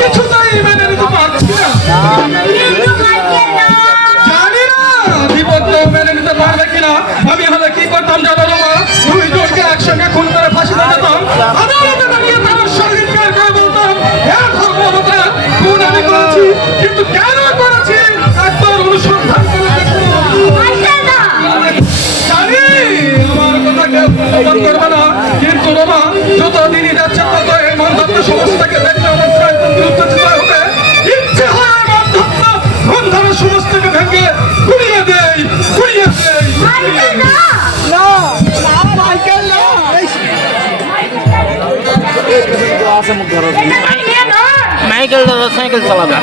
কিছুতেই মেনে নিতে পারছি না। জানি না বিপদ মেনে নিতে পারবে কিনা। আমি হলে কি করতাম জানো রমা? দুইজনকে একসঙ্গে খুন করে ফাঁসি দিতাম। আদালতে দাঁড়িয়ে তার শরীরকে বলতাম খুন আমি করেছি, কিন্তু কেন করেছি একবার অনুসন্ধান করে জানি আমার কথা কেউ প্রমাণ করবে না। কিন্তু রমা যতদিনই যাচ্ছে তত এই মন্দাত্ম সমস্যাকে দেখলে আমার উত্তেজিত হবে। ইচ্ছে হয় মন্দার সমস্যাকে ভেঙে গুড়িয়ে দেই, গুড়িয়ে দেই। মাইকেল দাদা সাইকেল চালাবে।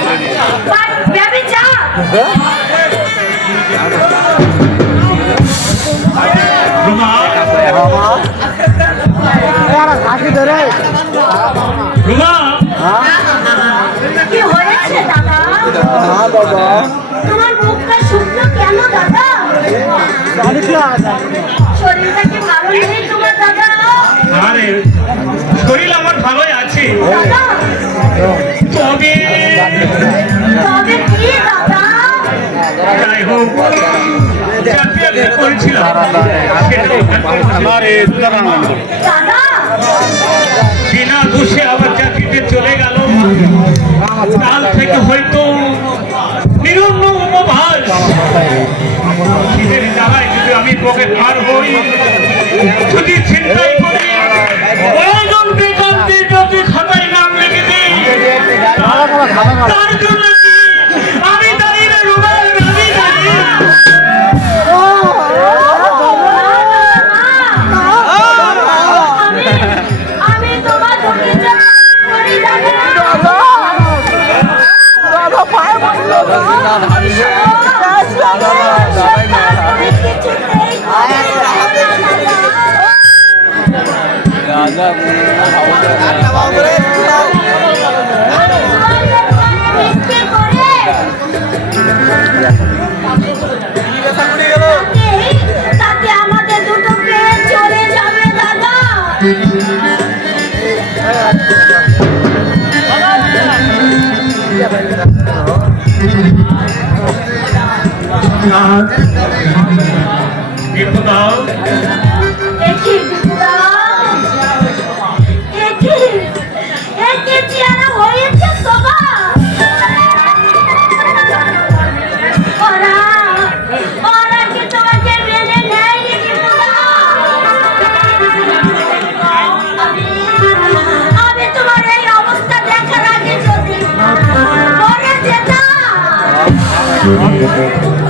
তোমার মুখটা শুকনো কেন দাদা? শরীরটা কি ভালো নেই তোমার দাদা? আরে শরীর আমার ভালোই আছে, তবে তবে কি দাদা? যাই হোক দাদা বিনা দোষে আবার চাকরিতে চলে গেল। কাল থেকে হয়তো নিরন্ন উপবাস জ্বালায় যদি আমি পকেট মার হই, যদি চিন্তাই করি যদি খাতায় নাম লিখে দিই, তার জন্য আমি দাঁড়িয়ে রুমাল রাজি দাঁড়িয়ে তাতে আমাদের দুটো পেট চলে যাবে দাদা।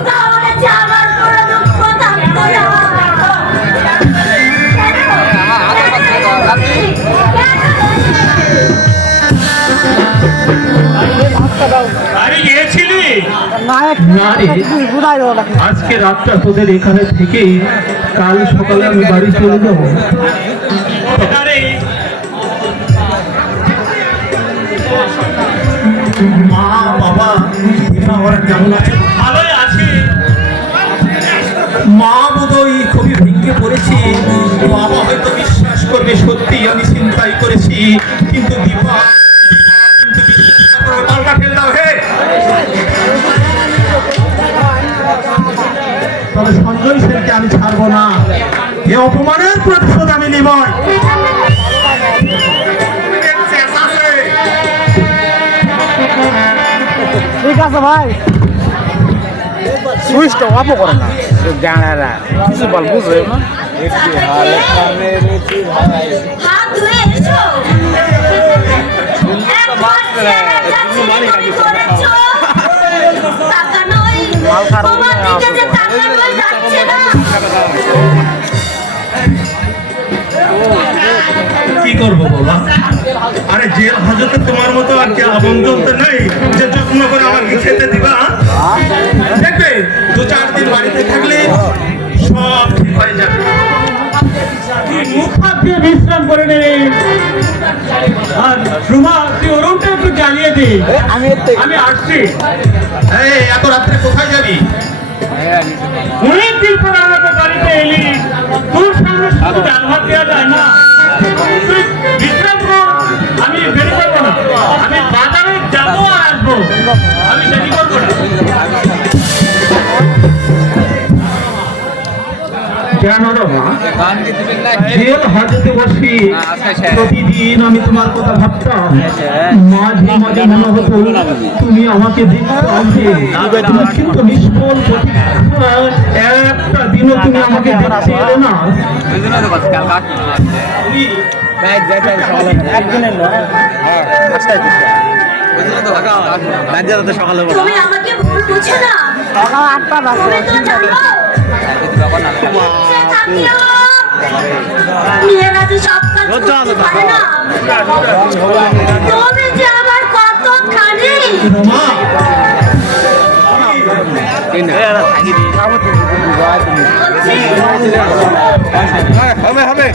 তাহলে যাবার কোনো দুঃখ থাকতো না। আজকে রাতটা তোদের এখানে থেকেই কাল সকালে আমি বাড়ি চলে যাবো। মা বাবা ওরা কেমন আছে? ভালোই আছে। মা বোধহয় খুবই ভেঙে পড়েছি। বাবা হয়তো বিশ্বাস করবে সত্যি আমি চিন্তাই করেছি, কিন্তু দীপা কিন্তু পাল্টা ফেল দাও হে। তবে সঞ্জয় সেনকে আমি ছাড়বো না, এ অপমানের প্রতিশোধ আমি নিবই। ঠিক আছে ভাই, সুইচটা অফ করে না, জানালা কিছু বল বুঝবে না। হাত ধুয়ে এসো। টাকা নয়, তোমার দিকে যে টাকা নয় যাচ্ছে না। কি করবো বাবা? আরে জেল হাজতে তোমার মতো আর কে আবন্ধন তো নেই যে যত্ন করে আমাকে খেতে দিবা। দেখবে 2-4 দিন বাড়িতে থাকলে সব ঠিক হয়ে যাবে। মুখ হাত দিয়ে বিশ্রাম করে নে। আর রুমা তুই ওরমটা একটু জ্বালিয়ে দে। আমি আসছি। এই এত রাত্রে কোথায় যাবি? অনেকদিন পর আমাদের বাড়িতে এলি, তোর সামনে শুধু ডাল ভাত দেওয়া যায় না। তুই বিশ্রাম কর, আমি বের করবো না, আমি বাজারে যাবো আর আসবো, আমি দেরি করবো না। জানো রে মা, জেল হাজতে বসি প্রতিদিন আমি তোমার কথা ভাবতাম, মাঝে মাঝে মনে হতো তুমি আমাকে দেখতে তুমি কিন্তু নিষ্ফল একটা দিনও তুমি আমাকে দেখতে এলে না। তুমি আমাকে ভুল বুঝো না। তুমি তো জানো ইচ্ছে থাকলেও মেয়েরা যে সব কাজ করতে পারে না। তুমি যে আমার কতখানি হবে